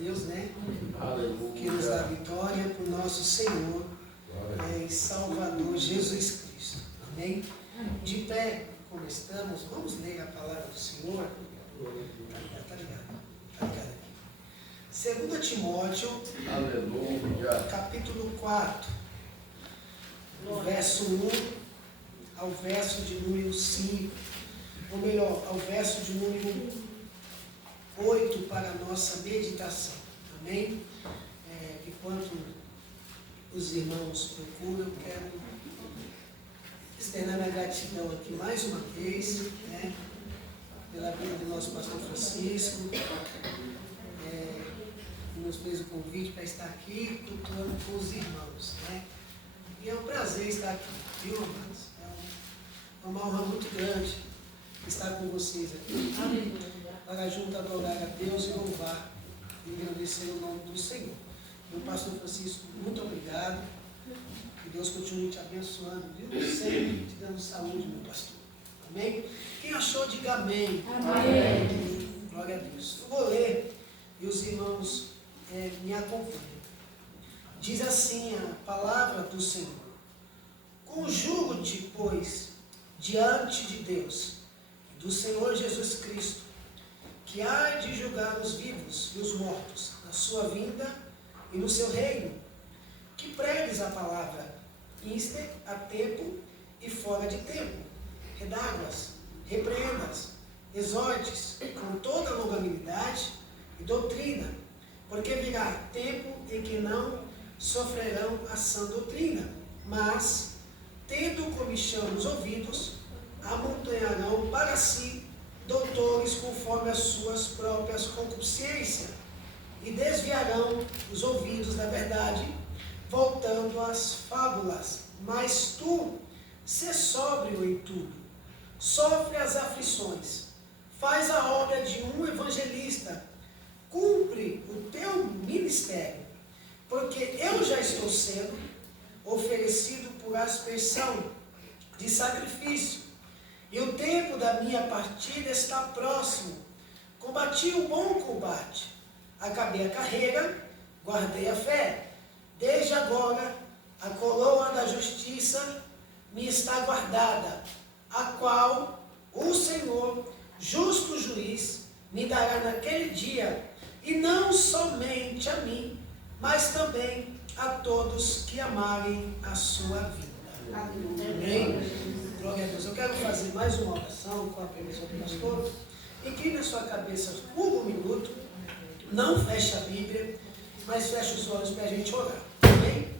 Deus, né? Aleluia. Que nos dá vitória por nosso Senhor e Salvador Jesus Cristo. Amém? De pé, como estamos, vamos ler a palavra do Senhor. Tá ligado. 2 Timóteo, Aleluia. capítulo 4, verso 1 ao verso de número 5, ou melhor, ao verso de número 8 para a nossa meditação. Amém? Enquanto os irmãos procuram, eu quero externar minha gratidão aqui mais uma vez, né, pela vida do nosso pastor Francisco, que nos fez o convite para estar aqui cultuando com os irmãos, né? E é um prazer estar aqui, viu, amados? É uma honra muito grande estar com vocês aqui, para junto adorar a Deus e louvar e agradecer o nome do Senhor. Meu pastor Francisco, muito obrigado. Que Deus continue te abençoando, viu? Sempre te dando saúde, meu pastor. Amém? Quem achou, diga amém. Amém. Glória a Deus. Eu vou ler e os irmãos me acompanham. Diz assim a palavra do Senhor: conjuro-te, pois, diante de Deus, do Senhor Jesus Cristo, que há de julgar os vivos e os mortos, na sua vinda e no seu reino, que pregues a palavra, inste a tempo e fora de tempo, redarguas, repreendas, exortes com toda longanimidade e doutrina, porque virá tempo em que não sofrerão a sã doutrina, mas, tendo comichão nos ouvidos, amontoarão para si doutores conforme as suas próprias concupiscências, e desviarão os ouvidos da verdade, voltando às fábulas. Mas tu, sê sóbrio em tudo, sofre as aflições, faz a obra de um evangelista, cumpre o teu ministério, porque eu já estou sendo oferecido por aspersão de sacrifício, e o tempo da minha partida está próximo. Combati o bom combate, acabei a carreira, guardei a fé. Desde agora, a coroa da justiça me está guardada, a qual o Senhor, justo juiz, me dará naquele dia, e não somente a mim, mas também a todos que amarem a sua vida. Amém? Glória a Deus. Eu quero fazer mais uma oração com a permissão do pastor. Incline a sua cabeça por um minuto. Não feche a Bíblia, mas feche os olhos para a gente orar. Amém?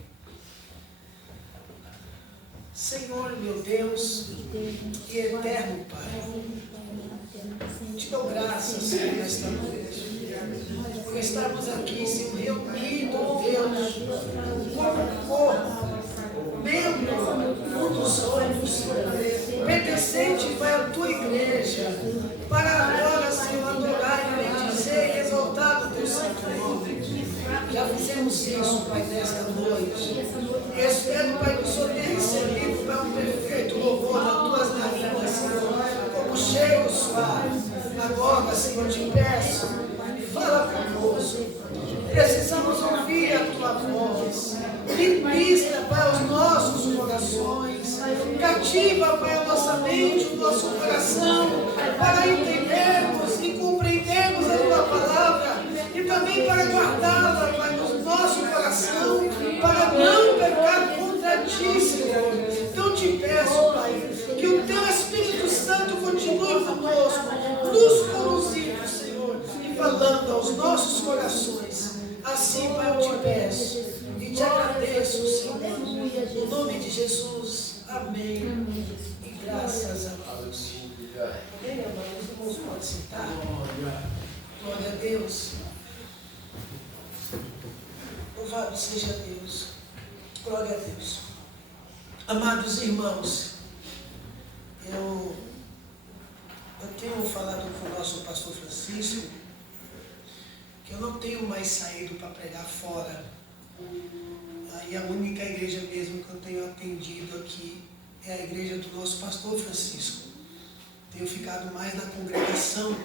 Senhor, meu Deus e eterno Pai, te dou graças, Senhor, nesta noite, por estarmos aqui, Senhor, reunidos, Deus, como corpo, membro um dos olhos, pertencente para a tua igreja, para agora, Senhor, adorar e bendizer e exaltar o teu santo nome. Já fizemos isso, Pai, nesta noite. Eu espero, Pai, que o Senhor tenha recebido para um perfeito louvor nas tuas narinas, Senhor, como cheiro suave. Agora, Senhor, te peço, fala conosco. Precisamos ouvir a tua voz. Ministra para os nossos corações. Cativa para a nossa mente, o nosso coração, para entendermos e compreendermos a tua palavra e também para guardá-la, Pai, no nosso coração, para não pecar contra ti, Senhor. Então te peço, Pai, que o teu Espírito Santo continue conosco, nos conduzindo, Senhor, e falando aos nossos corações. Assim, Pai, eu te peço e te agradeço, Senhor, no nome de Jesus. Amém. E graças a Deus. Amém, amados? Os irmãos podem sentar. Glória a Deus. Louvado seja Deus. Glória a Deus. Amados irmãos, eu tenho falado com o nosso pastor Francisco que eu não tenho mais saído para pregar fora. E a única igreja mesmo que eu tenho atendido aqui é a igreja do nosso pastor Francisco. Tenho ficado mais na congregação,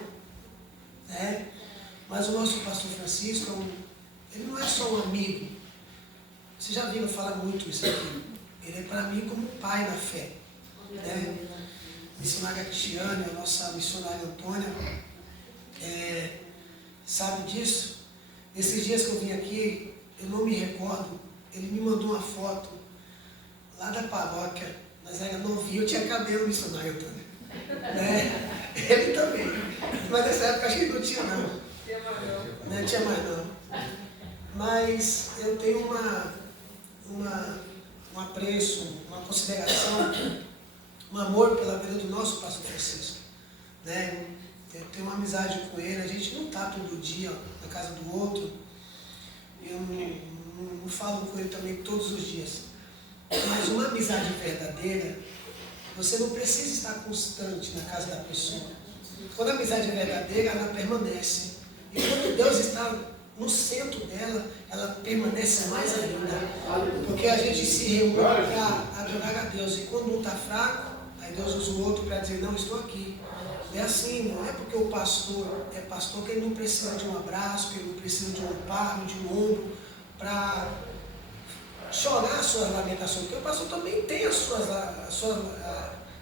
né? Mas o nosso pastor Francisco, ele não é só um amigo. Vocês já viram falar muito isso aqui. Ele é para mim como um pai na fé. Né? Missionária Cristiane, a nossa missionária Antônia, sabe disso? Esses dias que eu vim aqui, eu não me recordo, ele me mandou uma foto lá da paróquia, mas era novinho, eu tinha cabelo, missionário Antônia. Né? Ele também. Mas nessa época acho que não tinha não. Não tinha mais não. Mas eu tenho um apreço, uma consideração, um amor pela vida do nosso pastor Francisco. Né? Eu tenho uma amizade com ele, a gente não está todo dia na casa do outro. Eu não falo com ele também todos os dias. Mas uma amizade verdadeira, você não precisa estar constante na casa da pessoa. Quando a amizade é verdadeira, ela permanece. E quando Deus está no centro dela, ela permanece mais ainda. Porque a gente se reúne para adorar a Deus. E quando um está fraco, aí Deus usa o outro para dizer, não, estou aqui. É assim, não é porque o pastor é pastor que ele não precisa de um abraço, que ele não precisa de um amparo, de um ombro, para chorar as suas lamentações. Porque o pastor também tem as suas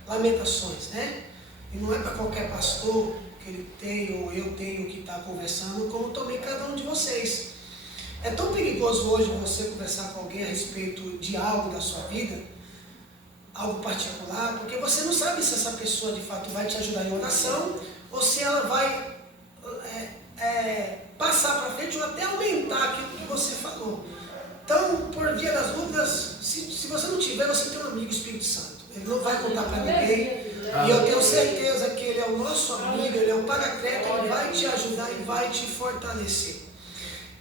lamentações, né? E não é para qualquer pastor que ele tem ou eu tenho que estar conversando, como também cada um de vocês. É tão perigoso hoje você conversar com alguém a respeito de algo da sua vida, algo particular, porque você não sabe se essa pessoa de fato vai te ajudar em oração ou se ela vai passar para frente ou até aumentar aquilo que você falou. Então, por via das dúvidas, se você não tiver, você tem um amigo, Espírito Santo. Ele não vai contar para ninguém. E eu tenho certeza que ele é o nosso amigo, ele é o paracleto, ele vai te ajudar e vai te fortalecer.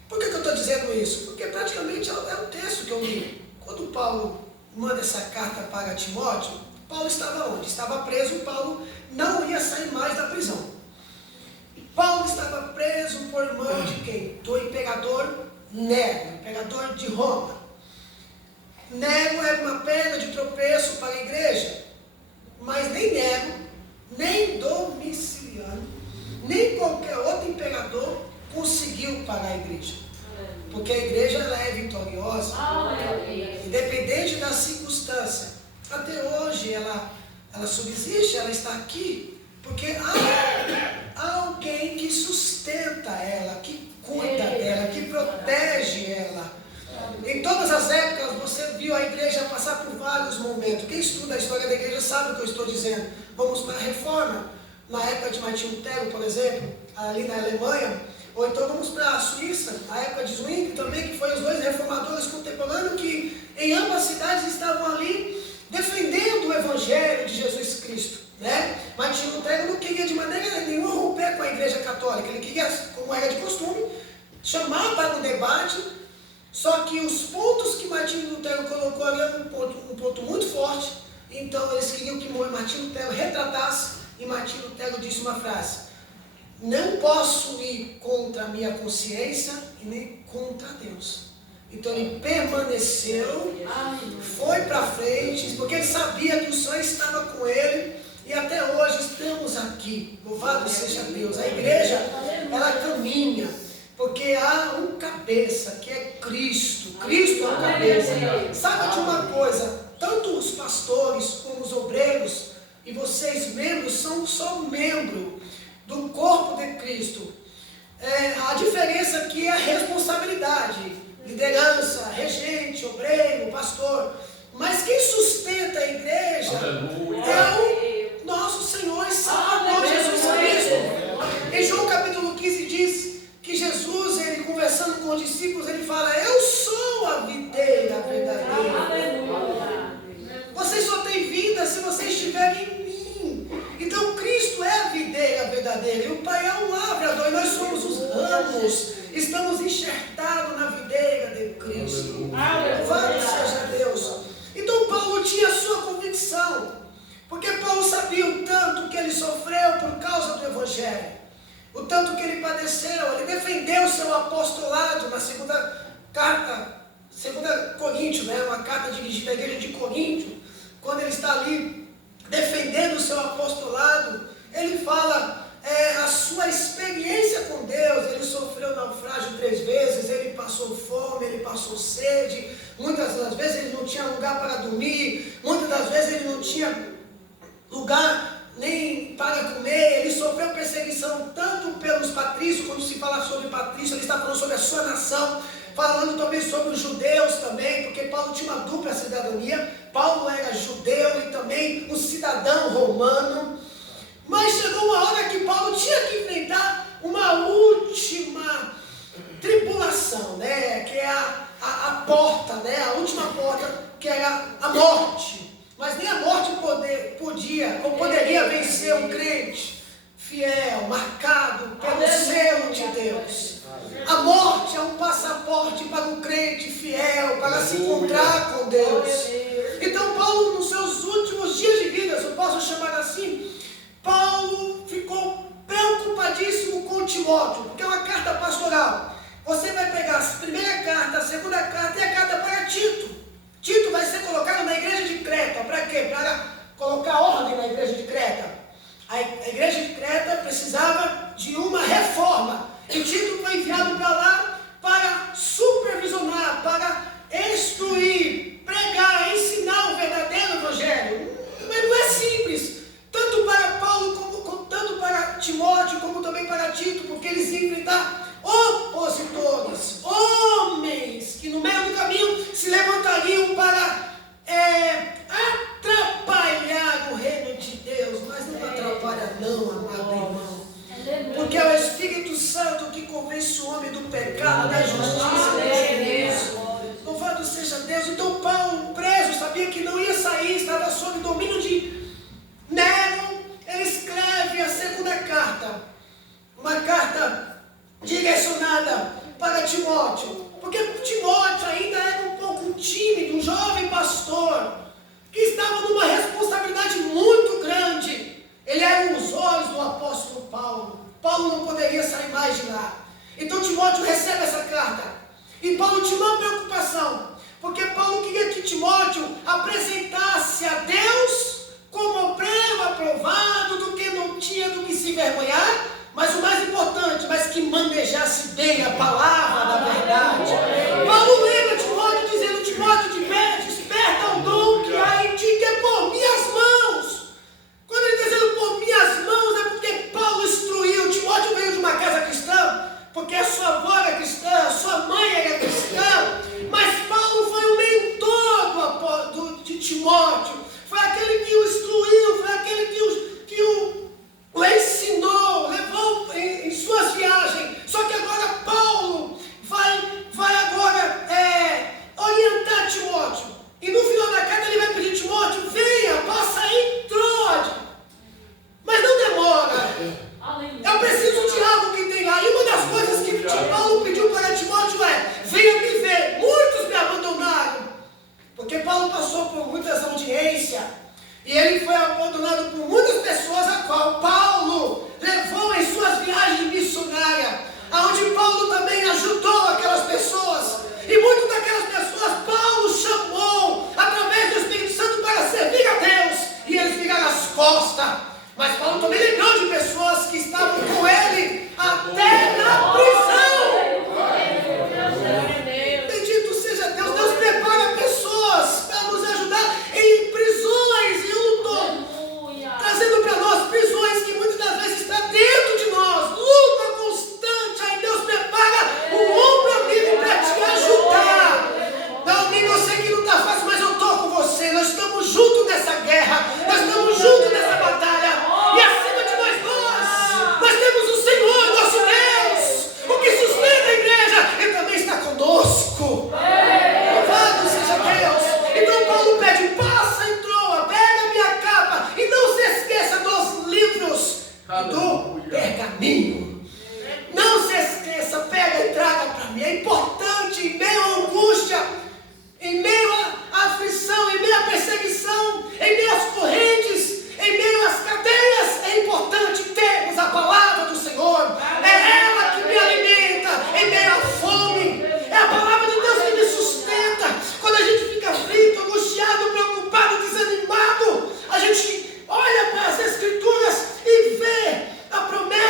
Por que eu estou dizendo isso? Porque praticamente é o texto que eu li. Quando Paulo manda essa carta para Timóteo, Paulo estava onde? Estava preso, Paulo não ia sair mais da prisão. Paulo estava preso por mão de quem? Do imperador Nero, imperador de Roma. Nero era uma pedra de tropeço para a igreja, mas nem Nero, nem Domiciano, nem qualquer outro imperador conseguiu parar a igreja. Porque a igreja ela é vitoriosa, independente da circunstância. Até hoje ela subsiste, ela está aqui, porque há alguém que sustenta ela, que cuida dela, que protege ela. Em todas as épocas você viu a igreja passar por vários momentos. Quem estuda a história da igreja sabe o que eu estou dizendo. Vamos para a reforma, na época de Martinho Lutero, por exemplo, ali na Alemanha, ou então vamos para a Suíça, a época de Zwingli também, que foi os dois reformadores contemporâneos que em ambas cidades estavam ali defendendo o Evangelho de Jesus Cristo. Né? Martinho Lutero não queria de maneira nenhuma romper com a igreja católica, ele queria, como era de costume, chamar para o debate. Só que os pontos que Martinho Lutero colocou ali eram um ponto muito forte. Então eles queriam que Martinho Lutero retratasse. E Martinho Lutero disse uma frase: não posso ir contra a minha consciência e nem contra Deus. Então ele permaneceu, foi para frente, porque ele sabia que o Senhor estava com ele. E até hoje estamos aqui. Louvado seja Deus. A igreja, ela caminha. Porque há um cabeça, que é Cristo. Cristo é o cabeça. Sabe de uma coisa? Tanto os pastores como os obreiros e vocês membros são só membro do corpo de Cristo. A diferença aqui é a responsabilidade. Liderança, regente, obreiro, pastor. Mas quem sustenta a igreja é o nosso Senhor e Salvador Jesus Cristo. Em João capítulo 15 diz que Jesus, ele conversando com os discípulos, ele fala: eu sou a videira verdadeira. Vocês só têm vida se vocês estiverem em mim. Então Cristo é a videira verdadeira e o Pai é o lavrador e nós somos os ramos. Estamos enxertados na videira de Cristo. Louvado seja Deus. Então Paulo tinha a sua convicção, porque Paulo sabia o tanto que ele sofreu por causa do Evangelho. O tanto que ele padeceu, ele defendeu o seu apostolado na segunda Coríntios, né? Uma carta dirigida à igreja de Coríntio. Quando ele está ali defendendo o seu apostolado, ele fala a sua experiência com Deus. Ele sofreu naufrágio 3 vezes, ele passou fome, ele passou sede, muitas das vezes ele não tinha lugar para dormir, muitas das vezes ele não tinha lugar nem para comer, ele sofreu perseguição tanto pelos patrícios. Quando se fala sobre patrício, ele está falando sobre a sua nação, falando também sobre os judeus também, porque Paulo tinha uma dupla cidadania. Paulo era judeu e também um cidadão romano. Mas chegou uma hora que Paulo tinha que enfrentar uma última tribulação, né? Que é a porta, né? A última porta, que era a morte. Mas nem a morte podia ou poderia vencer um crente fiel, marcado pelo selo de Deus. A morte é um passaporte para um crente fiel, para se encontrar com Deus. Então Paulo, nos seus últimos dias de vida, se eu posso chamar assim, Paulo ficou preocupadíssimo com Timóteo, porque é uma carta pastoral. Você vai pegar a primeira carta, a segunda carta e a carta para Tito. Tito vai ser colocado na igreja de Creta. Para quê? Para colocar ordem na igreja de Creta. A igreja de Creta precisava de uma reforma. E Tito foi enviado para lá para supervisionar, para instruir, pregar, ensinar o verdadeiro evangelho. Mas não é simples. Tanto para Paulo, tanto para Timóteo, como também para Tito, porque eles iam enfrentar opositores, homens que no meio do caminho se levantariam para atrapalhar o reino de Deus. Mas não atrapalha não, amado irmão, porque é o Espírito Santo que convence o homem do pecado, da justiça e do juízo. Louvado seja Deus. Então Paulo, preso, sabia que não ia sair, estava sob domínio de Nero. Ele escreve a segunda carta, uma carta direcionada para Timóteo, porque Timóteo ainda era um pouco tímido, um jovem pastor, que estava numa responsabilidade muito grande. Ele era os olhos do apóstolo Paulo. Paulo não poderia sair mais de lá. Então Timóteo recebe essa carta, e Paulo tinha uma preocupação, porque Paulo queria que Timóteo apresentasse a Deus como obreiro aprovado, do que não tinha do que se envergonhar, mas o mais importante, mas que manejasse bem a palavra da verdade. Paulo lembra Timóteo dizendo: Timóteo, desperta o dom que há em ti, que é por minhas mãos. Quando ele está dizendo por minhas mãos, é porque Paulo instruiu. Timóteo veio de uma casa cristã, porque a sua avó era cristã, a sua mãe era cristã, mas Paulo foi o mentor de Timóteo, foi aquele que o instruiu, foi aquele que o ensinou, levou em suas viagens. Só que agora Paulo vai agora orientar Timóteo. E no final da carta ele vai pedir: Timóteo, venha, passa aí em Troade. Mas não demora. Eu preciso de algo que tem lá. E uma das coisas que Paulo pediu para Timóteo é: venha me ver. Muitos me abandonaram. Porque Paulo passou por muitas audiências. E ele foi abandonado por muitas pessoas, a qual Paulo levou em suas viagens missionárias, onde Paulo também ajudou aquelas pessoas. E muitas daquelas pessoas Paulo chamou através do Espírito Santo para servir a Deus, e eles viraram as costas. Mas Paulo também lembrou de pessoas que estavam com ele até na prisão. Bendito seja Deus. Deus prepara pessoas para nos ajudar em prisões. E eu estou trazendo para nós prisões que muitas das vezes está dentro de nós, luta constante. Aí Deus prepara um ombro amigo para te ajudar. Não, amigo, eu sei que não está fácil, mas eu estou com você. Nós estamos juntos nessa guerra, nós estamos juntos nessa batalha. E acima de nós temos o Senhor, nosso Deus, o que sustenta a igreja. Ele também está conosco. Louvado seja Deus. Então Paulo pede: passa em Troa, pega minha capa, e não se esqueça dos livros do pergaminho. Não se esqueça, pega e traga para mim. É importante, em meio à angústia, em meio à aflição, em meio à perseguição, em meio às correntes, em meio às cadeias, é importante termos a palavra do Senhor. É ela que me alimenta em meio à fome. É a palavra de Deus que me sustenta. Quando a gente fica aflito, angustiado, preocupado, desanimado, a gente olha para as Escrituras e vê a promessa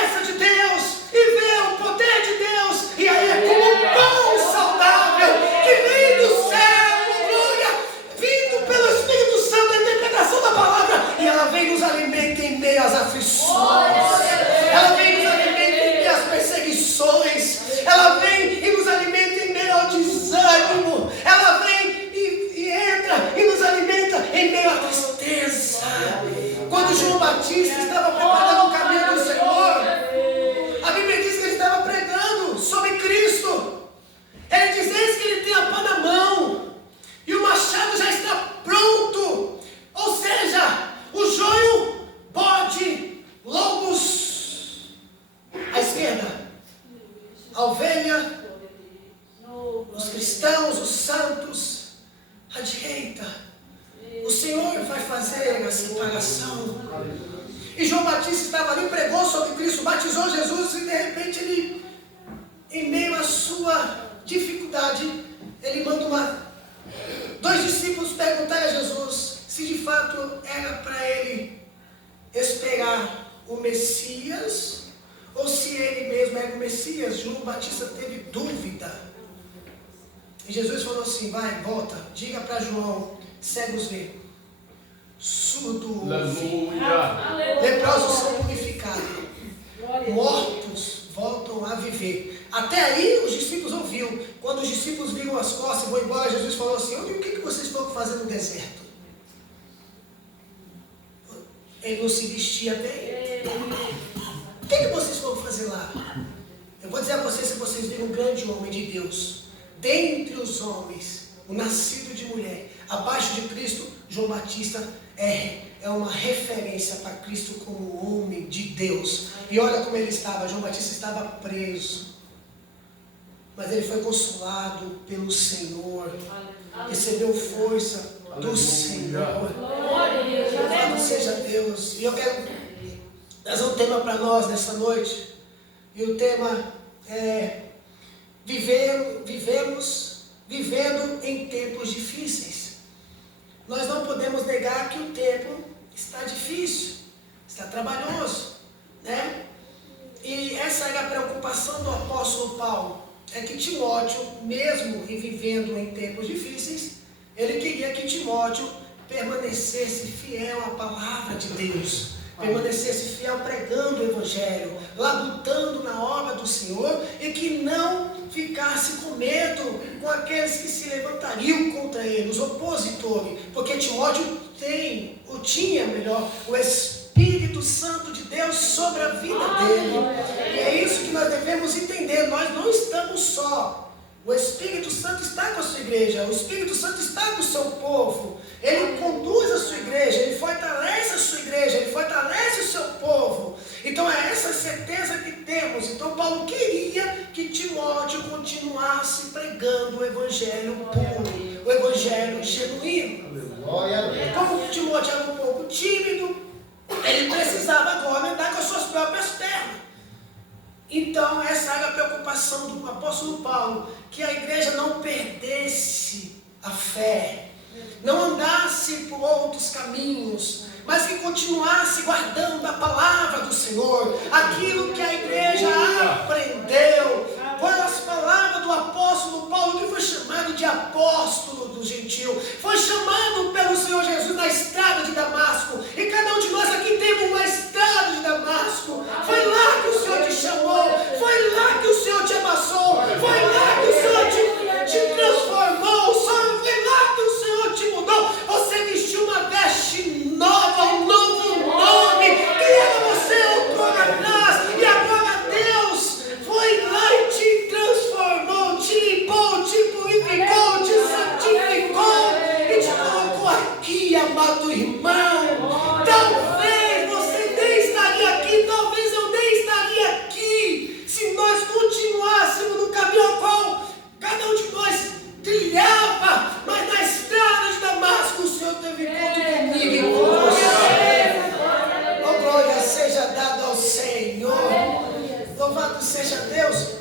cristãos, os santos, à direita. O Senhor vai fazer a separação. E João Batista estava ali, pregou sobre Cristo, batizou Jesus, e de repente ele, em meio à sua dificuldade, ele manda dois discípulos perguntarem a Jesus se de fato era para ele esperar o Messias ou se ele mesmo era o Messias. João Batista teve dúvida. E Jesus falou assim: vai, volta, diga para João, cegos vê, surdo ouve, leprosos são purificados, mortos voltam a viver. Até aí os discípulos ouviram. Quando os discípulos viram as costas e vão embora, Jesus falou assim: o que vocês estão fazendo no deserto? Ele não se vestia bem. O que vocês vão fazer lá? Eu vou dizer a vocês, se vocês viram um grande homem de Deus, dentre os homens, o nascido de mulher, abaixo de Cristo, João Batista é uma referência para Cristo como homem de Deus. E olha como ele estava. João Batista estava preso, mas ele foi consolado pelo Senhor, recebeu força do Senhor. Louvado seja Deus. E eu quero trazer um tema para nós nessa noite. E o tema é vivendo em tempos difíceis. Nós não podemos negar que o tempo está difícil, está trabalhoso, né? E essa era a preocupação do apóstolo Paulo, é que Timóteo, mesmo e vivendo em tempos difíceis, ele queria que Timóteo permanecesse fiel à palavra de Deus, permanecesse fiel pregando o Evangelho, labutando na obra do Senhor, e que não ficasse com medo com aqueles que se levantariam contra ele, os opositores, porque Timóteo tinha o Espírito Santo de Deus sobre a vida dele. E é isso que nós devemos entender. Nós não estamos só. O Espírito Santo está com a sua igreja, o Espírito Santo está com o seu povo. Ele conduz a sua igreja, ele fortalece a sua igreja, ele fortalece o seu povo. Então é essa certeza que temos. Então Paulo queria que Timóteo continuasse pregando o Evangelho puro, o Evangelho genuíno. Como Timóteo era um pouco tímido, ele precisava agora andar com as suas próprias pernas. Então essa era a preocupação do apóstolo Paulo, que a igreja não perdesse a fé, não andasse por outros caminhos, mas que continuasse guardando a palavra do Senhor, aquilo que a igreja aprendeu. Pelas palavras do apóstolo Paulo, que foi chamado de apóstolo do gentil, foi chamado pelo Senhor Jesus na estrada de Damasco, e cada um de nós aqui temos uma estrada de Damasco. Foi lá que o Senhor te chamou, foi lá que o Senhor te amassou, foi lá que o Senhor te transformou, foi lá que o Senhor te mudou. Você vestiu uma veste nova, um novo nome, que era você outrora atrás, e agora Deus foi lá e te transformou, te limpou, te purificou, te santificou e te colocou aqui, amado irmão. Talvez você nem estaria aqui, talvez eu nem estaria aqui, se nós continuássemos no caminho ao qual cada um de nós trilhava, mas na estrada de Damasco o Senhor teve encontro comigo e com você. Oh, glória seja dada ao Senhor. Louvado seja Deus.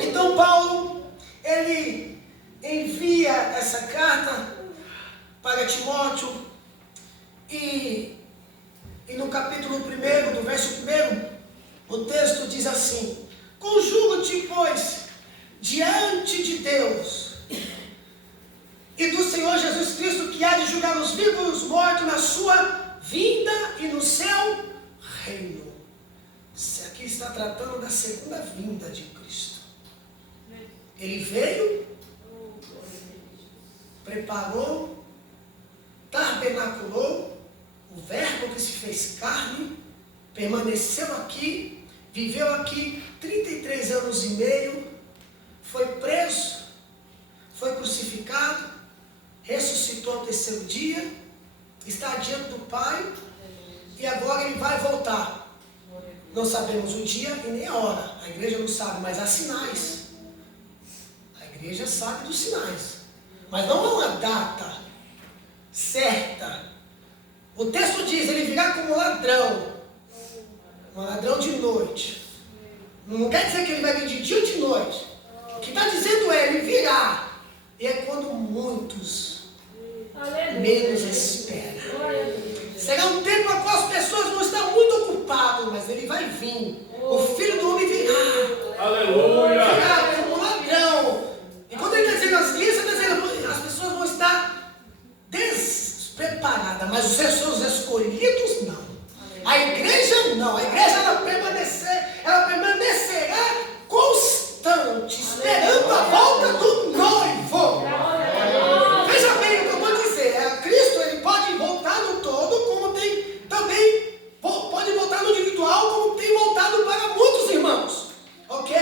Então Paulo, ele envia essa carta para Timóteo, e no capítulo 1, do verso 1, o texto diz assim: conjugo-te, pois, diante de Deus e do Senhor Jesus Cristo, que há de julgar os vivos e os mortos na sua vinda e no seu reino. Aqui está tratando da segunda vinda de Cristo. Ele veio, preparou, tabernaculou, o verbo que se fez carne, permaneceu aqui, viveu aqui 33 anos e meio, foi preso, foi crucificado, ressuscitou ao terceiro dia, está diante do Pai, e agora ele vai voltar. Não sabemos o dia e nem a hora, a igreja não sabe, mas há sinais. A igreja sabe dos sinais, mas não há uma data certa. O texto diz, ele virá como ladrão, um ladrão de noite. Não quer dizer que ele vai vir de dia ou de noite. O que está dizendo é, ele virá. E é quando muitos menos esperam. Será um tempo a qual as pessoas vão estar muito ocupadas, mas ele vai vir. O Filho do Homem virá. Aleluia. Virá como ladrão. E quando ele está dizendo assim, ele está dizendo, as pessoas vão estar despreparadas, mas os seus escolhidos não. A igreja não. A igreja ela permanecerá constante, esperando a volta do noivo. Veja bem o que eu vou dizer. Cristo ele pode voltar no todo, como tem também, pode voltar no individual, como tem voltado para muitos irmãos. Ok?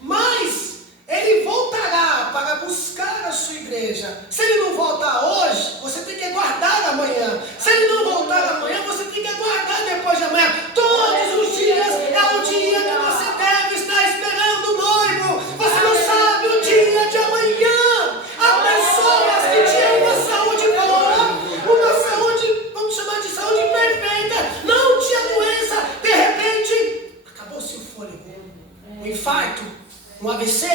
Mas ele voltará para buscar a sua igreja. Se ele não voltar hoje, você tem que aguardar amanhã. Se ele não voltar amanhã, você tem que aguardar depois de amanhã. Todos os dias é o dia que você deve estar esperando o noivo. Você não sabe o dia de amanhã. Há pessoas que tinham uma saúde boa, uma saúde, vamos chamar de saúde perfeita, não tinha doença, de repente, acabou-se o fôlego. Um infarto, um AVC,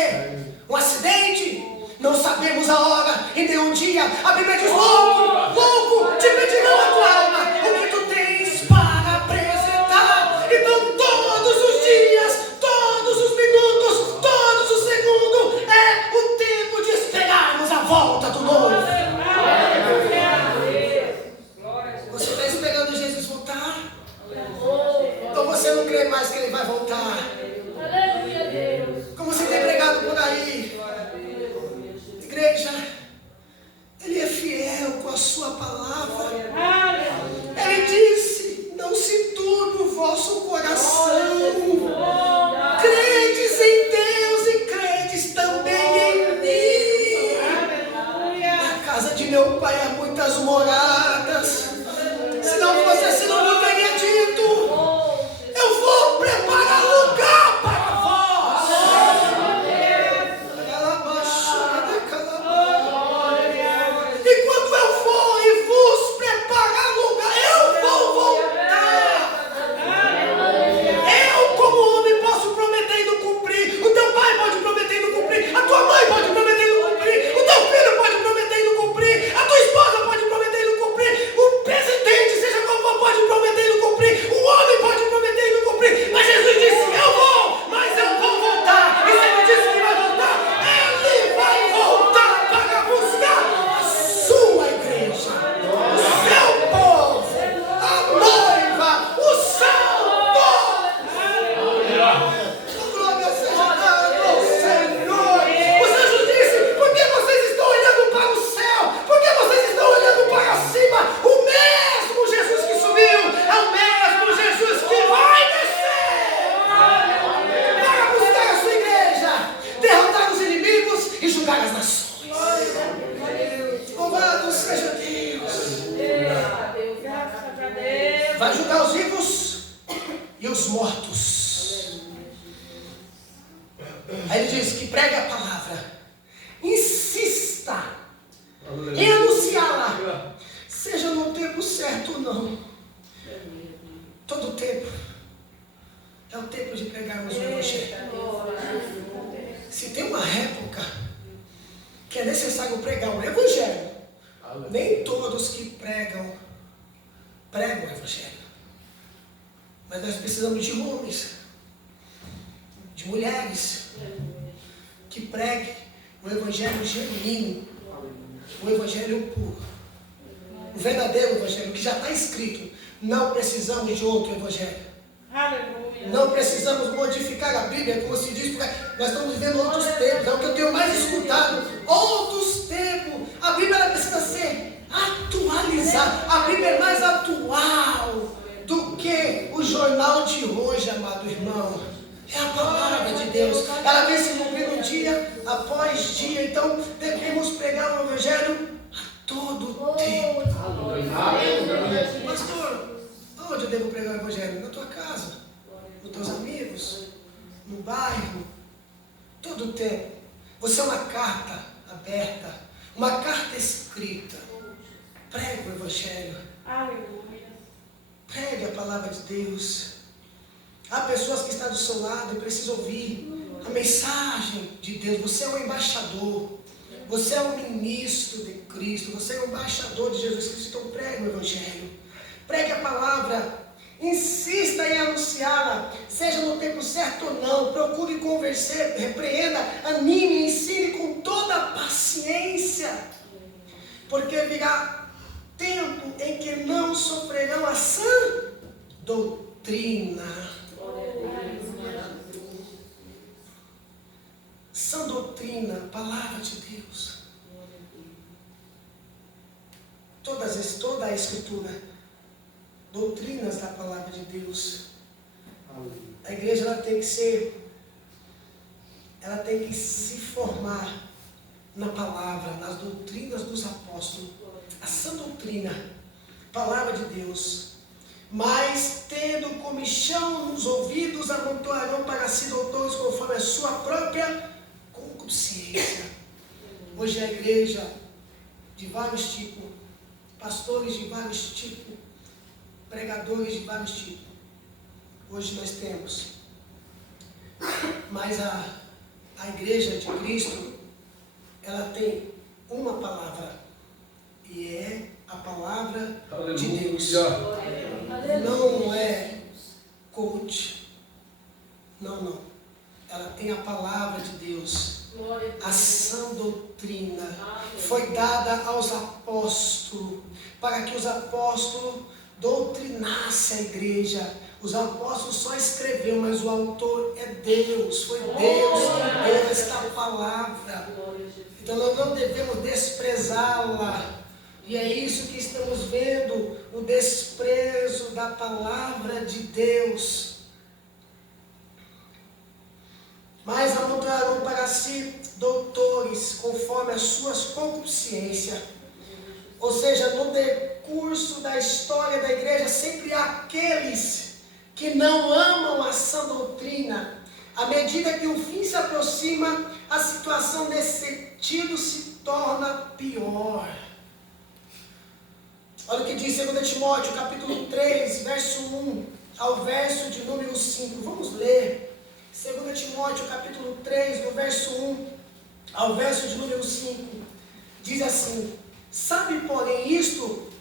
um acidente, não sabemos a hora e nem um dia. A Bíblia diz, louco, te pedirão a tua alma, o que tu tens para apresentar. Então todos os dias, todos os minutos, todos os segundos, é o tempo de esperarmos a volta do noivo. Você está esperando Jesus voltar? Ou você não crê mais que ele vai voltar? Como você tem pregado por aí, igreja, ele é fiel com a sua palavra. Ele disse, não se turbe o vosso coração. Credes em Deus e credes também em mim. Na casa de meu pai há muitas moradas. Se não fosse assim, não teria dito. Eu vou preparar lugar para vós. E quando eu for e vos preparar lugar, eu vou voltar. Eu, como homem, posso prometer e não cumprir. O teu pai pode prometer e não cumprir. A tua mãe pode prometer e não cumprir. O teu filho pode prometer e não cumprir. A tua esposa pode prometer e não cumprir. O presidente, seja qual for, pode prometer e não cumprir. O homem pode prometer e não cumprir. Mas Jesus disse, eu vou, mas eu vou voltar. E se ele disse que vai voltar, ele vai voltar para buscar a sua igreja, o seu povo, a noiva, o santo. Glória seja dada ao Senhor. O Jesus disse, por que vocês estão olhando para o céu? Por que vocês estão olhando para cima? O mesmo Jesus que subiu é o mesmo Jesus que vai descer para buscar a sua igreja, derrotar os inimigos e julgar as nações. Louvado seja Deus. Vai julgar os vivos e os mortos. Aí ele diz que pregue a palavra, insista em anunciá-la, seja no tempo certo ou não. Todo tempo é o tempo de pregarmos o Evangelho. Se tem uma época que é necessário pregar o Evangelho, nem todos que pregam o Evangelho. Mas nós precisamos de homens, de mulheres, que preguem o Evangelho genuíno, o Evangelho puro, o verdadeiro Evangelho, que já está escrito. Não precisamos de outro Evangelho. Não precisamos modificar a Bíblia, como se diz, porque nós estamos vivendo outros tempos. É o que eu tenho mais escutado. Outros tempos. A Bíblia ela precisa ser atualizada. A Bíblia é mais atual do que o jornal de hoje, amado irmão. É a palavra de Deus. Ela vem se cumprindo dia após dia. Então devemos pregar o Evangelho a todo tempo. Pastor, onde eu devo pregar o Evangelho? Na tua casa, com teus amigos, no bairro, todo o tempo. Você é uma carta aberta, uma carta escrita. Pregue o Evangelho. Pregue a palavra de Deus. Há pessoas que estão do seu lado e precisam ouvir a mensagem de Deus. Você é um embaixador. Você é um ministro de Cristo. Você é um embaixador de Jesus Cristo. Então pregue o Evangelho. Pregue a palavra. Insista em anunciá-la. Seja no tempo certo ou não. Procure convencer, repreenda, anime, ensine com toda a paciência. Porque virá tempo em que não sofrerão a sã doutrina. Sã doutrina, palavra de Deus. Toda a Escritura, doutrinas da palavra de Deus. A igreja ela tem que se formar na palavra, nas doutrinas dos apóstolos. A sã doutrina, palavra de Deus. Mas, tendo comichão nos ouvidos, amontoarão para si doutores conforme a sua própria concupiscência. Hoje a igreja de vários tipos, pastores de vários tipos, pregadores de vários tipos. Hoje nós temos. Mas a igreja de Cristo, ela tem uma palavra. E é a palavra de Deus. Não é coach. Não. Ela tem a palavra de Deus. A sã doutrina foi dada aos apóstolos, para que os apóstolos doutrinassem a igreja. Os apóstolos só escreveram, mas o autor é Deus. Foi Deus que deu esta palavra. Então nós não devemos desprezá-la. E é isso que estamos vendo, o desprezo da palavra de Deus. Mas amontoarão para si doutores, conforme as suas concupiscências. Ou seja, no decurso da história da igreja, sempre há aqueles que não amam a sã doutrina. À medida que o fim se aproxima, a situação nesse sentido se torna pior. Olha o que diz 2 Timóteo, capítulo 3, verso 1 ao verso de número 5. Vamos ler. 2 Timóteo, capítulo 3, do verso 1 ao verso de número 5. Diz assim: sabe, porém, isto,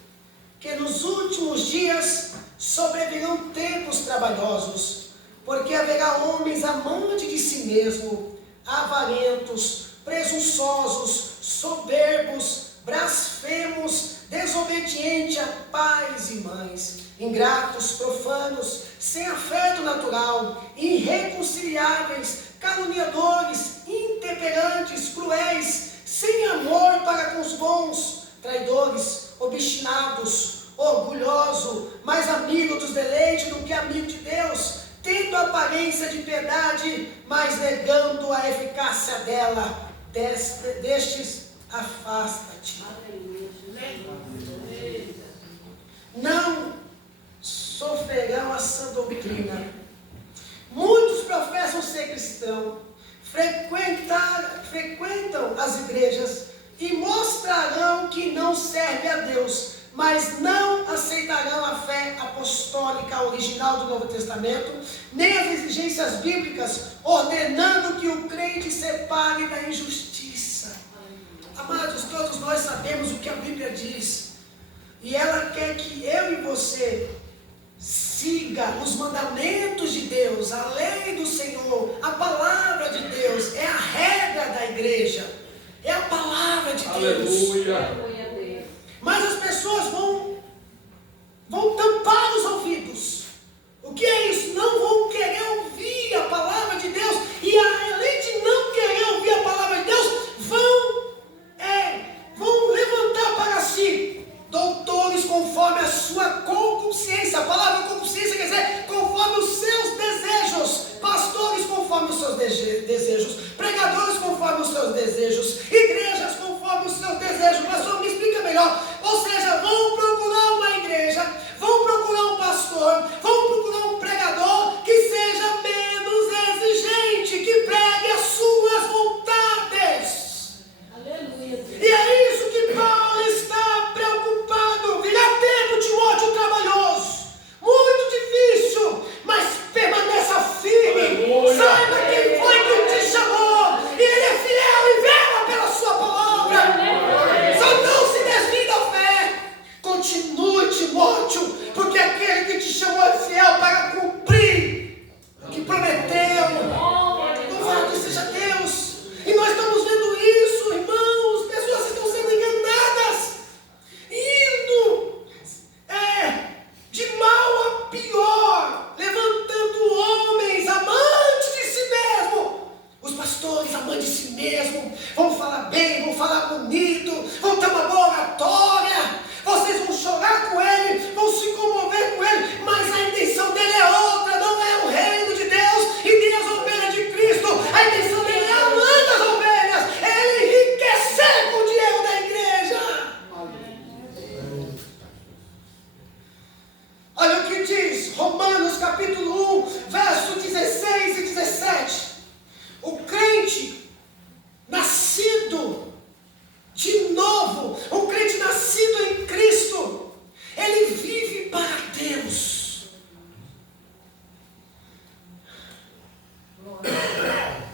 que nos últimos dias sobrevirão tempos trabalhosos, porque haverá homens amantes de si mesmo, avarentos, presunçosos, soberbos, blasfemos, desobedientes a pais e mães, ingratos, profanos, sem afeto natural, irreconciliáveis, caluniadores, intemperantes, cruéis, sem amor para com os bons, traidores, obstinados, orgulhoso, mais amigo dos deleites do que amigo de Deus, tendo aparência de piedade, mas negando a eficácia dela. Destes afasta-te. Não sofrerão a sã doutrina. Muitos professam ser cristãos, frequentam as igrejas e mostrarão que não servem a Deus, mas não aceitarão a fé apostólica original do Novo Testamento, nem as exigências bíblicas, ordenando que o crente separe da injustiça. Amados, todos nós sabemos o que a Bíblia diz. E ela quer que eu e você siga os mandamentos de Deus, a lei do Senhor, a palavra de Deus. É a regra da igreja. É a palavra de Deus. Aleluia. Mas as pessoas vão tampar os ouvidos. O que é isso? Não vão querer ouvir a palavra de Deus. E além de não querer ouvir a palavra de Deus, vão levantar para si doutores conforme a sua concupiscência. A palavra concupiscência quer dizer conforme os seus desejos. Pastores conforme os seus desejos. Pregadores conforme os seus desejos. Igrejas conforme os seus desejos. Pastor, me explica melhor. Ou seja, vão procurar uma igreja, vão procurar um pastor, vão procurar um pregador que seja menos exigente, que pregue as suas vontades. falar bem, vão falar bonito, vão ter uma boa oratória, vocês vão chorar com ele, vão se comover com ele, mas a intenção dele é outra, não é o reino de Deus e nem as ovelhas de Cristo. A intenção dele é amar as ovelhas, é ele enriquecer com o dinheiro da igreja. Olha o que diz Romanos capítulo 1, verso 16 e 17. O crente nascido de novo, um crente nascido em Cristo, ele vive para Deus.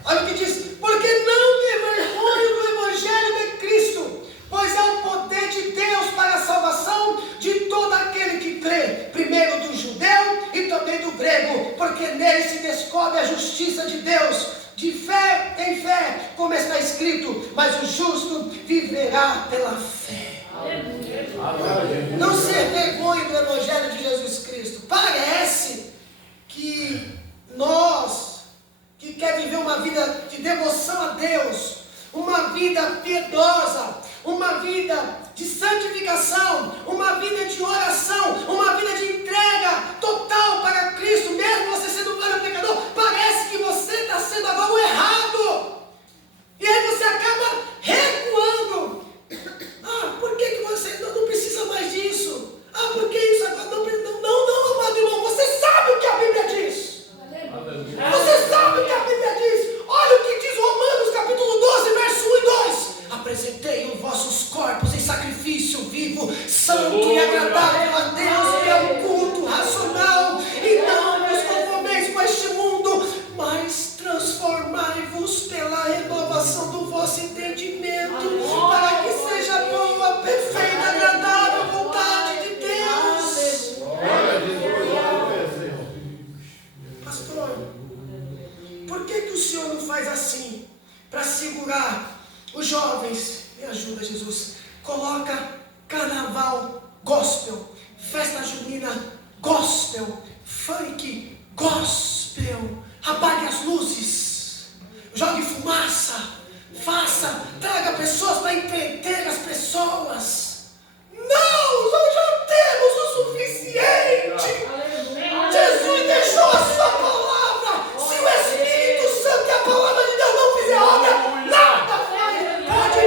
Olha o que diz: porque não me envergonho do evangelho de Cristo, pois é o poder de Deus para a salvação de todo aquele que crê, primeiro do judeu e também do grego, porque nele se descobre a justiça de Deus, de fé em fé, como está escrito, mas o justo viverá pela fé. Não se envergonhe do evangelho de Jesus Cristo. Parece que nós, que quer viver uma vida de devoção a Deus, uma vida piedosa, uma vida de santificação, uma vida de oração, uma vida de entrega total para Cristo, mesmo você sendo um cara pecador, parece que você está sendo agora o errado. E aí você acaba recuando. Ah, por que você não precisa mais disso? Ah, por que isso agora? Não, amado irmão, você sabe o que a Bíblia diz. Você sabe o que a Bíblia diz. Olha o que diz Romanos capítulo 12, verso 1 e 2. Apresentei os vossos corpos em sacrifício vivo, santo e agradável a Deus, que é um culto racional. E não vos conformeis com este mundo, mas transformai-vos pela renovação do vosso entendimento, para que seja boa, perfeita, agradável a vontade de Deus. Pastor, por que o Senhor não faz assim, para segurar os jovens? Me ajuda, Jesus. Coloca carnaval gospel, festa junina gospel, funk gospel, apague as luzes, jogue fumaça, traga pessoas para entreter as pessoas. Não, nós já temos o suficiente. Jesus deixou a sua palavra. Se o Espírito Santo e a palavra de Deus não fizer obra, nada faz. Pode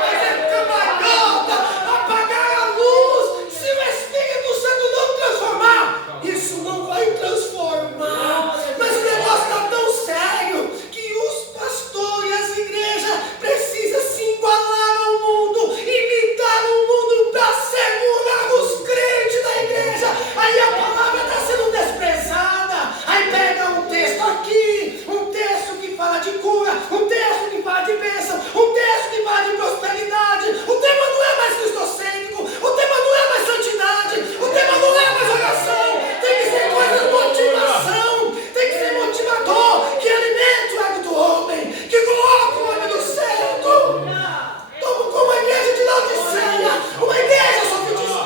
mas é cambalhota, apagar a luz. Se o Espírito Santo não transformar, isso não vai transformar. Mas o negócio está tão sério que os pastores e as igrejas precisam se igualar ao mundo, imitar o mundo para segurar os crentes da igreja. Aí a palavra está sendo desprezada. Aí pega um texto aqui, um texto que fala de cura, um texto que fala de bênção, um texto que fala de prosperidade. O tema não é mais cristocêntrico, o tema não é mais santidade, o tema não é mais oração. Tem que ser coisa de motivação, tem que ser motivador, que alimente o ego do homem, que coloca o homem no centro. Como a igreja de Laodiceia, uma igreja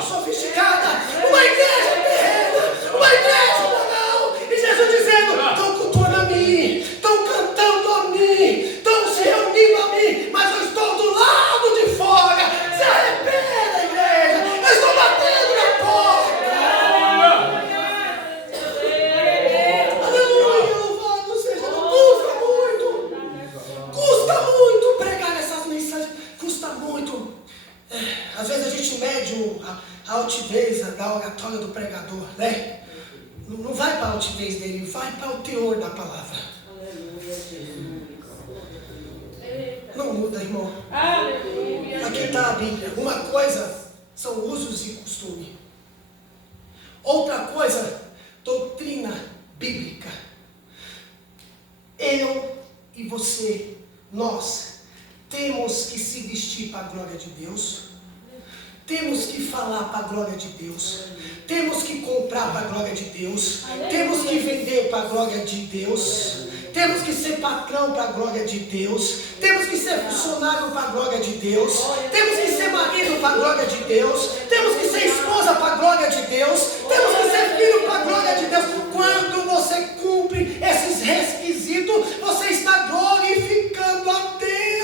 sofisticada, uma igreja terrena, uma igreja moral. E Jesus dizendo: estão cultuando a mim, estão cantando a mim, estão se reunindo a mim, mas eu estou do lado de fora. Se arrependa, igreja, eu estou batendo na porta. Aleluia, louvado seja Deus. Custa muito pregar essas mensagens, custa muito. Às vezes a gente mede a altivez da oratória do pregador, né? Não vai para a altivez dele, vai para o teor da palavra. Não muda, irmão. Aqui está a Bíblia. Uma coisa são usos e costume. Outra coisa, doutrina bíblica. Eu e você, nós, temos que se vestir para a glória de Deus. Temos que falar para a glória de Deus. Temos que comprar para a glória de Deus. Temos que vender para a glória de Deus. Temos que ser patrão para a glória de Deus. Temos que ser funcionário para a glória de Deus. Temos que ser marido para a glória de Deus. Temos que ser esposa para a glória de Deus. Temos que ser filho para a glória de Deus. Quando você cumpre esses requisitos, você está glorificando a Deus.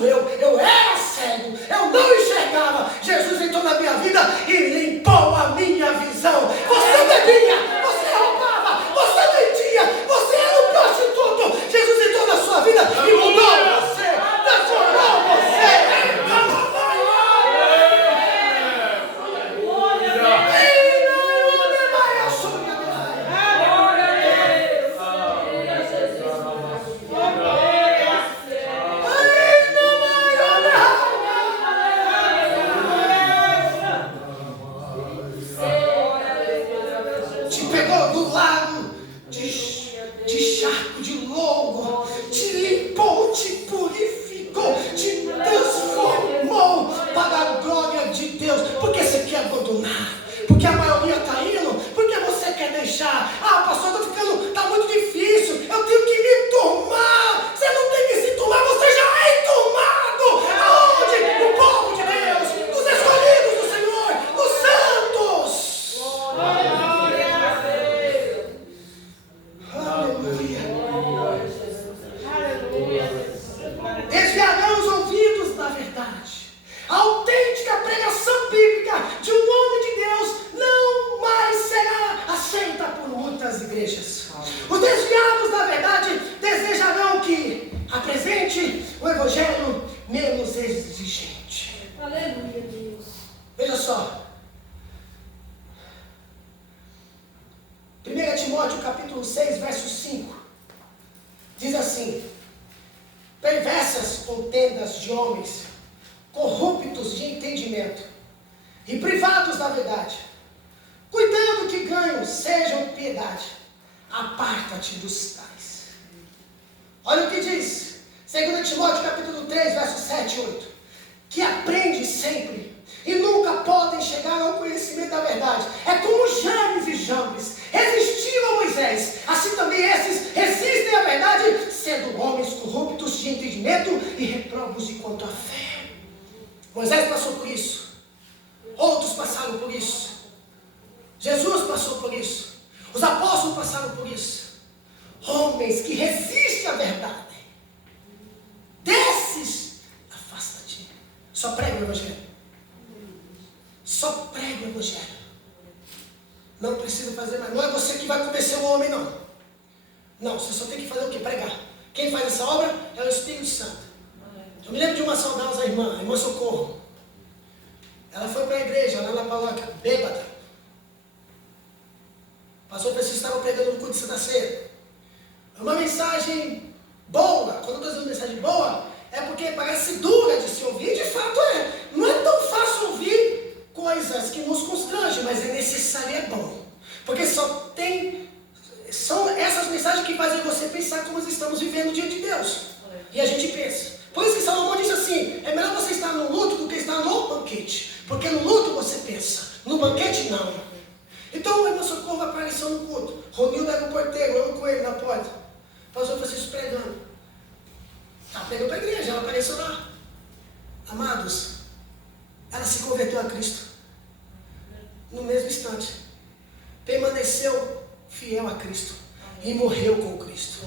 sou eu era cego, eu não enxergava. Jesus entrou na minha vida e limpou a minha visão. Você bebia, você roubava, você mentia, você era um prostituto. Jesus entrou na sua vida e mudou você, transformou você. Porque a maioria está indo, porque você quer deixar. Ah, pastor, está muito difícil, eu tenho que me turmar. Você não tem que se turmar, você já é turmado. Aonde? No povo de Deus, nos escolhidos do Senhor, nos santos. Aleluia. Desviarão os ouvidos da verdade. A autêntica pregação bíblica de um homem de Deus não mais será aceita por muitas igrejas. Os desviados da verdade desejarão que apresente o evangelho menos exigente. Aleluia, Deus. Veja só. 1 Timóteo capítulo 6, verso 5. Diz assim: perversas contendas de homens, corruptos de entendimento e privados da verdade, cuidando que ganhos sejam piedade, aparta-te dos tais. Olha o que diz 2 Timóteo capítulo 3, versos 7 e 8. Que aprende sempre e nunca podem chegar ao conhecimento da verdade. É como Janes e Jambres resistiram a Moisés, assim também esses resistem à verdade, sendo homens corruptos de entendimento e reprobos quanto à fé. Moisés passou por isso, outros passaram por isso, Jesus passou por isso, os apóstolos passaram por isso. Homens que resistem à verdade, desses, afasta-te. Só prega o evangelho. Só prega o evangelho. Não precisa fazer mais. Não é você que vai convencer o homem, não. Não, você só tem que fazer o quê? Pregar. Quem faz essa obra é o Espírito Santo. Eu me lembro de uma saudosa irmã, a irmã Socorro. Ela foi para a igreja, lá na paróquia, bêbada. Pastor Francisco estava pregando no culto de Santa Ceia. Uma mensagem boa. Quando eu estou dizendo mensagem boa, é porque parece dura de se ouvir. De fato é. Não é tão fácil ouvir coisas que nos constrangem, mas é necessário e é bom. Porque são essas mensagens que fazem você pensar como nós estamos vivendo diante de Deus. E a gente pensa. Por isso que Salomão disse assim: é melhor você estar no luto do que estar no banquete. Porque no luto você pensa, no banquete não. Então o irmão Socorro apareceu no culto. Ronildo era o porteiro, eu com ele na porta. Pastor Francisco pregando. Ela pregou para a igreja, ela apareceu lá. Amados, ela se converteu a Cristo. No mesmo instante. Permaneceu fiel a Cristo. E morreu com Cristo.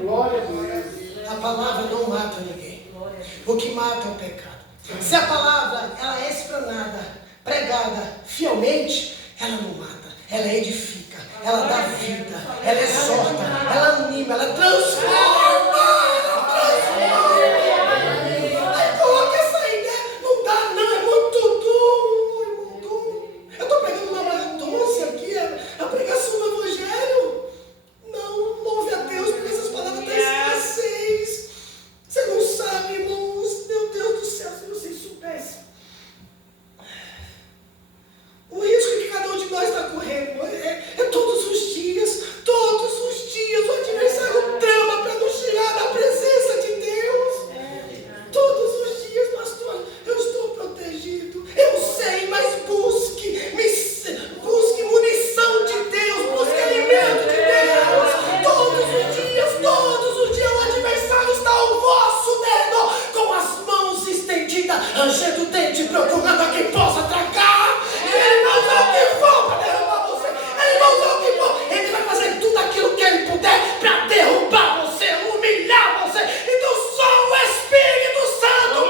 Glória a Deus. A palavra não mata ninguém. O que mata é o pecado. Se a palavra ela é explanada, pregada fielmente, ela não mata, ela edifica, ela dá vida, ela exorta, ela anima, ela transforma. Aí coloca essa ideia, não dá não, é muito duro, é muito duro. Eu estou pregando uma manhã doce aqui, a pregação do Evangelho. Não, louve a Deus por essas palavras da escassez. Você não sabe, irmãos, meu Deus do céu, se vocês soubessem o risco que cada um de nós está correndo é todos os dias, o adversário trama para nos tirar da presença de Deus. Todos os dias, pastor, eu estou protegido, eu sei, mas busque munição de Deus, busque alimento de Deus. Todos os dias o adversário está ao vosso dedo, com as mãos estendidas, rangendo o dente, procurando a quem possa tragar. E ele não dá o que for para derrubar você. Ele não dá o que for. Ele vai fazer tudo aquilo que ele puder para derrubar você, humilhar você. Então só o Espírito Santo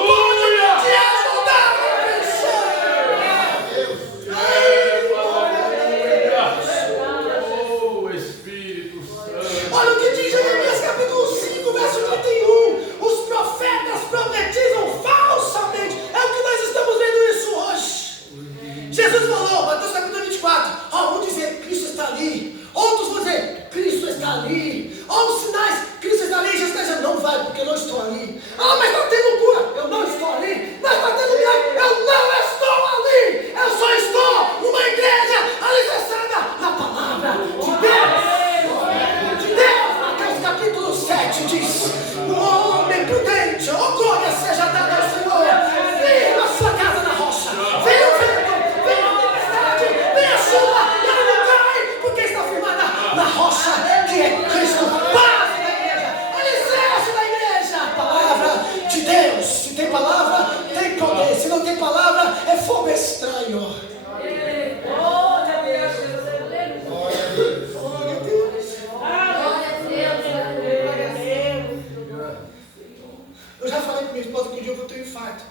infarto.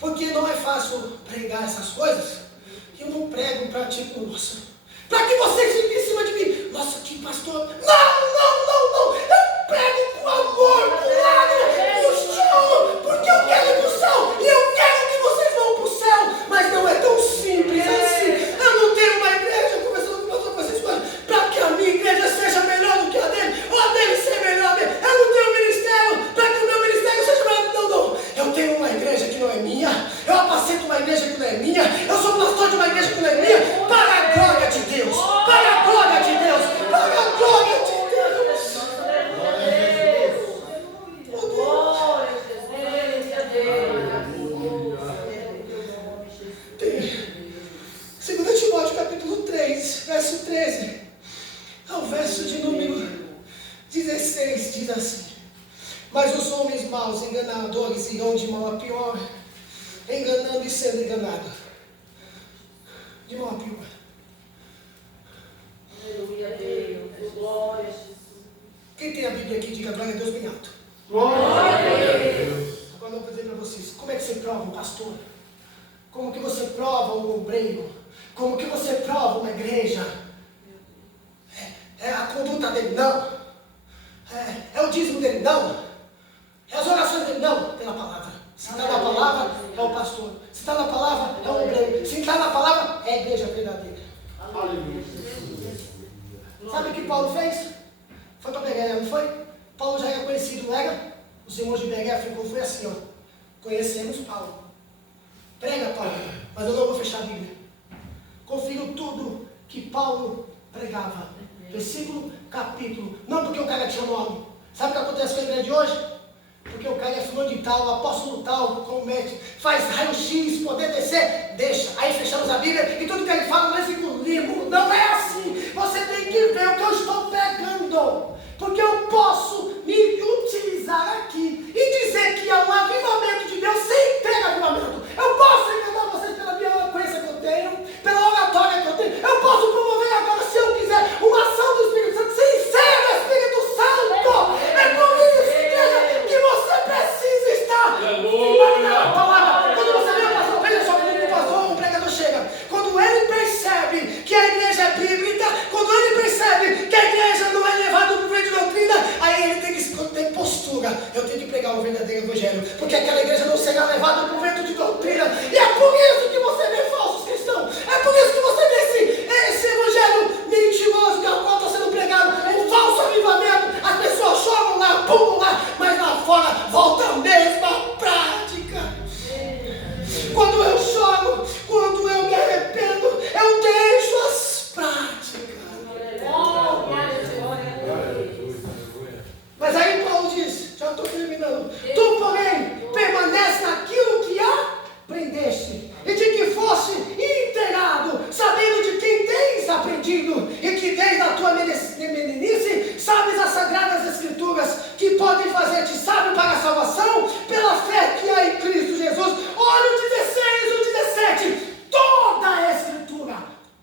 Porque não é fácil pregar essas coisas. Eu não prego para tipo, nossa, para que vocês fiquem em cima de mim. Nossa, que pastor. Não. Eu prego com amor, com lágrimas, com choro, porque eu quero ir para o céu. E eu quero que vocês vão para o céu. Mas não é tão simples assim. Eu não tenho uma igreja, conversando com vocês, para que a minha igreja seja melhor do que a dele, ou a dele ser melhor dele. Eu não tenho ministério para que o meu ministério seja melhor. Não. Eu tenho uma igreja que não é minha. Eu apacento uma igreja que não é minha. Eu sou pastor de uma igreja que não é minha. Para a glória de Deus. Para a glória de Deus. Para a glória de Deus. Segundo Timóteo capítulo 3, verso 13 ao verso de número 16, diz assim: mas os homens maus, enganadores, irão de mal a pior, enganando e sendo enganado. De mal a pior. Aleluia, Deus. Glória a Jesus. Quem tem a Bíblia aqui, diga glória a Deus bem alto. Glória a Deus. Agora eu vou dizer para vocês, como é que você prova um pastor? Como que você prova um obreiro? Como que você prova uma igreja? É a conduta dele? Não. É o dízimo dele? Não. É as orações dele? Não. Pela palavra. Se está na palavra, é o pastor. Se está na palavra, é o obreiro. Se está na palavra, é a igreja verdadeira. Aleluia. Sabe o que Paulo fez? Foi para Bereia, não foi? Paulo já era conhecido, não era? Os irmãos de Bereia foi assim, ó. Conhecemos Paulo. Prega, Paulo, mas eu não vou fechar a Bíblia. Confiro tudo que Paulo pregava. Versículo, capítulo. Não porque o cara tinha nome. Sabe o que acontece com a igreja de hoje? Porque o cara é fulano de tal, apóstolo tal, comete, faz raio-x, poder descer, deixa. Aí fechamos a Bíblia e tudo que ele fala nós engolimos. Não é assim. Você tem que ver o que eu estou pregando. Porque eu posso me utilizar aqui e dizer que há um avivamento de Deus sem ter avivamento. Eu posso enganar vocês pela minha eloquência que eu tenho, pela oratória que eu tenho. Eu posso promover agora, se eu quiser, uma ação do Espírito Santo sem ser o Espírito Santo. É por isso, igreja, que você precisa estar na palavra. Quando você vê o pastor, veja só como o pastor, o pregador chega. Quando ele percebe que a igreja é bíblica, quando ele percebe que a igreja não é levada por meio de doutrina, aí ele tem que ter postura. Eu tenho que pregar o verdadeiro evangelho, porque aquela igreja não será levada por vento de doutrina. E é por isso que você vê falsos cristãos. É por isso que você vê esse evangelho mentiroso que é o qual está sendo pregado, um falso avivamento. As pessoas choram lá, pulam lá, mas lá fora volta a mesma prática. Quando eu choro, quando eu me arrependo, eu deixo as práticas. Mas aí Paulo diz, já estou terminando: tu, porém, permanece naquilo que aprendeste, e de que fosse inteirado, sabendo de quem tens aprendido, e que desde a tua meninice sabes as sagradas escrituras, que podem fazer-te sábio para a salvação, pela fé que há em Cristo Jesus. Olha o 16, o 17.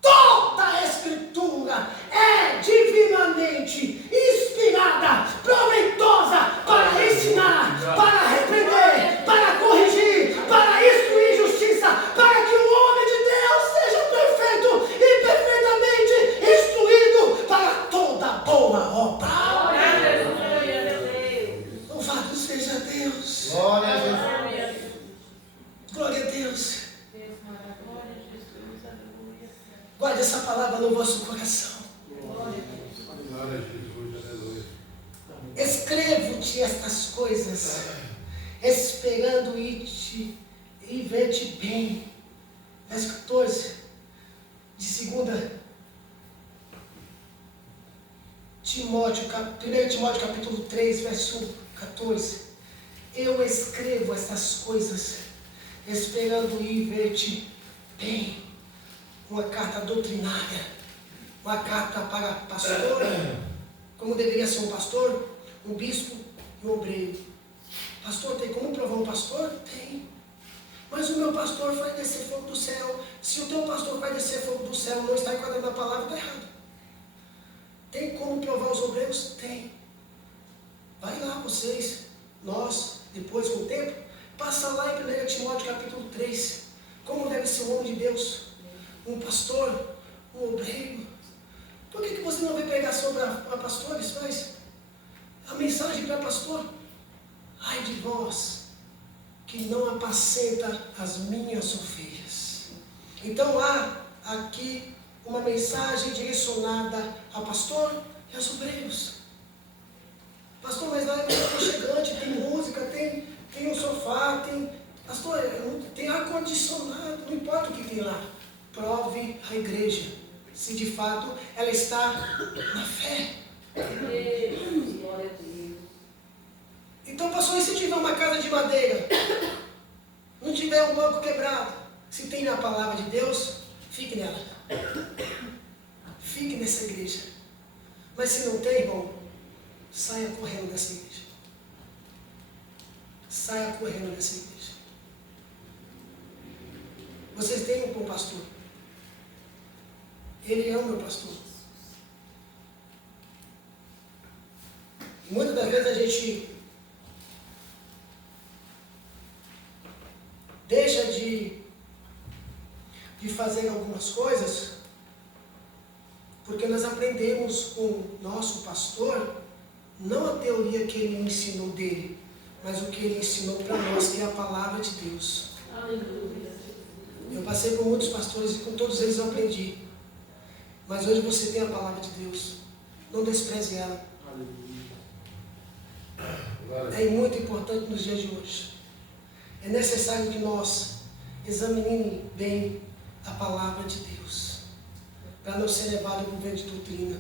Toda a escritura é divinamente inspirada, proveitosa para ensinar, para repreender, para corrigir, para instruir justiça, para que o homem de Deus seja perfeito e perfeitamente instruído para toda boa obra. Louvado seja Deus. Glória a Deus. Glória a Deus. Guarde essa palavra no vosso coração. Glória a Jesus. Aleluia. Escrevo-te estas coisas, esperando ir-te e ver-te bem. Verso 14 de 2 Timóteo, 1 Timóteo capítulo 3, verso 14. Eu escrevo estas coisas, esperando ir ver-te bem. Uma carta doutrinária, uma carta para pastor, como deveria ser um pastor, um bispo e um obreiro. Pastor, tem como provar um pastor? Tem. Mas o meu pastor vai descer fogo do céu. Se o teu pastor vai descer fogo do céu, não está enquadrando a palavra, está errado. Tem como provar os obreiros? Tem. Vai lá vocês, nós, depois com o tempo, Passa lá em 1 Timóteo capítulo 3, como deve ser um homem de Deus, um pastor, um obreiro. Por que você não vê pregação para pastores? Mas a mensagem para pastor: ai de vós que não apacenta as minhas ovelhas. Então há aqui uma mensagem direcionada a pastor e aos obreiros. Pastor, mas lá é muito aconchegante, tem música, tem um sofá, pastor, tem ar-condicionado, não importa o que tem lá. Prove a igreja se de fato ela está na fé. Glória a Deus. Então, pastor, e se tiver uma casa de madeira, não tiver um banco quebrado, se tem na palavra de Deus, fique nela. Fique nessa igreja. Mas se não tem, irmão, saia correndo dessa igreja. Saia correndo dessa igreja. Vocês têm um bom pastor. Ele é o meu pastor. E muitas das vezes a gente deixa de fazer algumas coisas porque nós aprendemos com o nosso pastor não a teoria que ele ensinou dele, mas o que ele ensinou para nós, que é a palavra de Deus. Aleluia. Eu passei por muitos pastores e com todos eles eu aprendi. Mas hoje você tem a palavra de Deus. Não despreze ela. É muito importante nos dias de hoje. É necessário que nós examinemos bem a palavra de Deus, para não ser levado por vento de doutrina.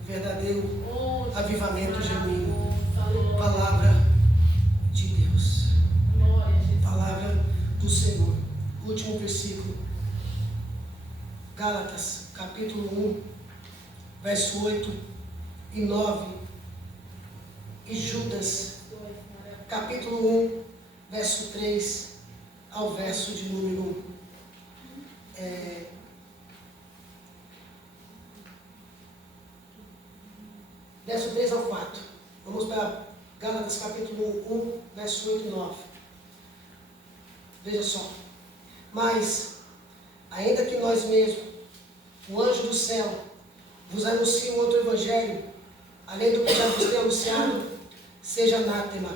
O verdadeiro avivamento genuíno. Palavra de Deus. Palavra do Senhor. Último versículo. Gálatas, capítulo 1, verso 8 e 9. E Judas, capítulo 1, verso 3 ao verso de número verso 3 ao 4. Vamos para Gálatas, capítulo 1, verso 8 e 9. Veja só. Mas, ainda que nós mesmos, o anjo do céu, vos anuncie um outro evangelho, além do que já vos tenho anunciado, seja anátema.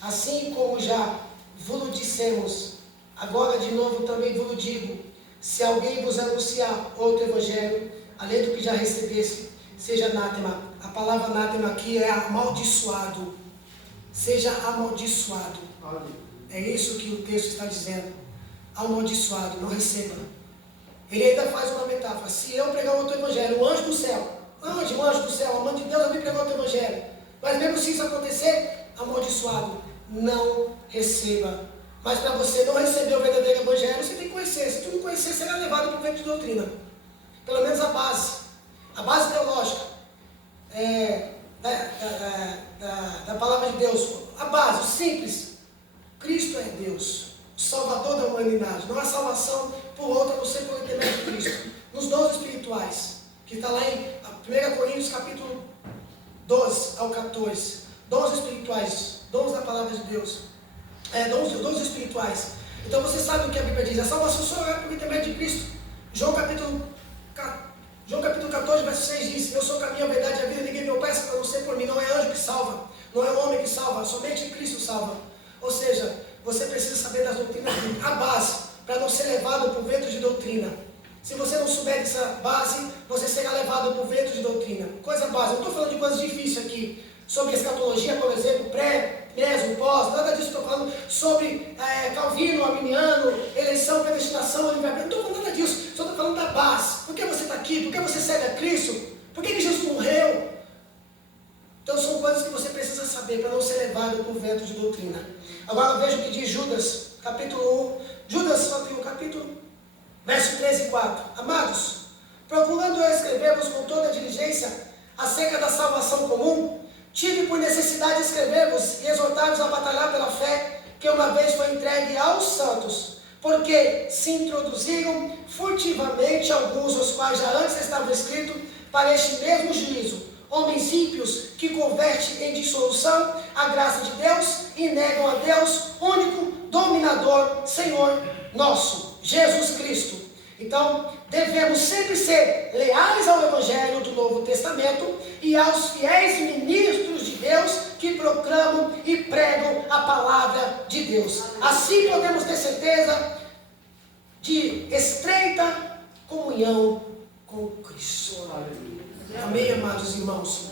Assim como já vos dissemos, agora de novo também vos digo, se alguém vos anunciar outro evangelho, além do que já recebesse, seja anátema. A palavra anátema aqui é amaldiçoado. Seja amaldiçoado. É isso que o texto está dizendo. Amaldiçoado, não receba. Ele ainda faz uma metáfora. Se eu pregar outro evangelho, o anjo do céu, um anjo do céu, a mão de Deus, eu vim pregar outro evangelho. Mas mesmo se isso acontecer, amaldiçoado, não receba. Mas para você não receber o verdadeiro evangelho, você tem que conhecer. Se tu não conhecer, será levado para o vento de doutrina. Pelo menos a base teológica da palavra de Deus. A base, o simples. Cristo é Deus, o Salvador da humanidade. Não há salvação por outra, a não ser por intermédio de Cristo. Nos dons espirituais, que está lá em 1 Coríntios capítulo 12 ao 14. Dons espirituais, dons da palavra de Deus. Dons espirituais. Então você sabe o que a Bíblia diz. A salvação só é por intermédio de Cristo. João capítulo 14, verso 6 diz: eu sou o caminho, a verdade e a vida, ninguém me opressa para não ser por mim. Não é anjo que salva, não é homem que salva, somente Cristo salva. Ou seja, você precisa saber das doutrinas bíblicas, a base, para não ser levado por vento de doutrina. Se você não souber dessa base, você será levado por vento de doutrina. Coisa básica, não estou falando de coisas difíceis aqui, sobre escatologia, por exemplo, pré, meso, pós, nada disso. Estou falando sobre calvino, arminiano, eleição, predestinação, livre-arbítrio. Não estou falando nada disso, só estou falando da base. Por que você está aqui? Por que você segue a Cristo? Por que Jesus morreu? Então são coisas que você precisa saber para não ser levado por vento de doutrina. Agora veja o que diz Judas, capítulo 1. Judas só tem um capítulo, verso 13 e 4. Amados, procurando eu escrever-vos com toda a diligência acerca da salvação comum, tive por necessidade de escrever-vos e exortar-vos a batalhar pela fé que uma vez foi entregue aos santos, porque se introduziram furtivamente alguns, os quais já antes estavam escritos para este mesmo juízo, homens ímpios que convertem em dissolução a graça de Deus e negam a Deus, único dominador, Senhor nosso, Jesus Cristo. Então, devemos sempre ser leais ao Evangelho do Novo Testamento e aos fiéis ministros de Deus que proclamam e pregam a palavra de Deus. Assim podemos ter certeza de estreita comunhão com Cristo. Amém, amados irmãos?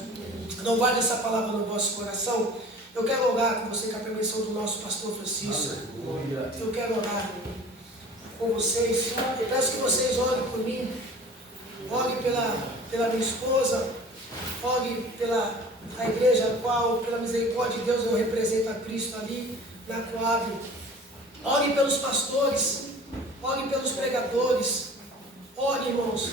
Não guarde essa palavra no vosso coração. Eu quero orar com você com a permissão do nosso pastor Francisco. Eu quero orar com vocês. Eu peço que vocês orem por mim. Orem pela minha esposa. Orem pela a igreja a qual, pela misericórdia de Deus, eu represento a Cristo ali na Coab. Orem pelos pastores. Orem pelos pregadores. Orem, irmãos,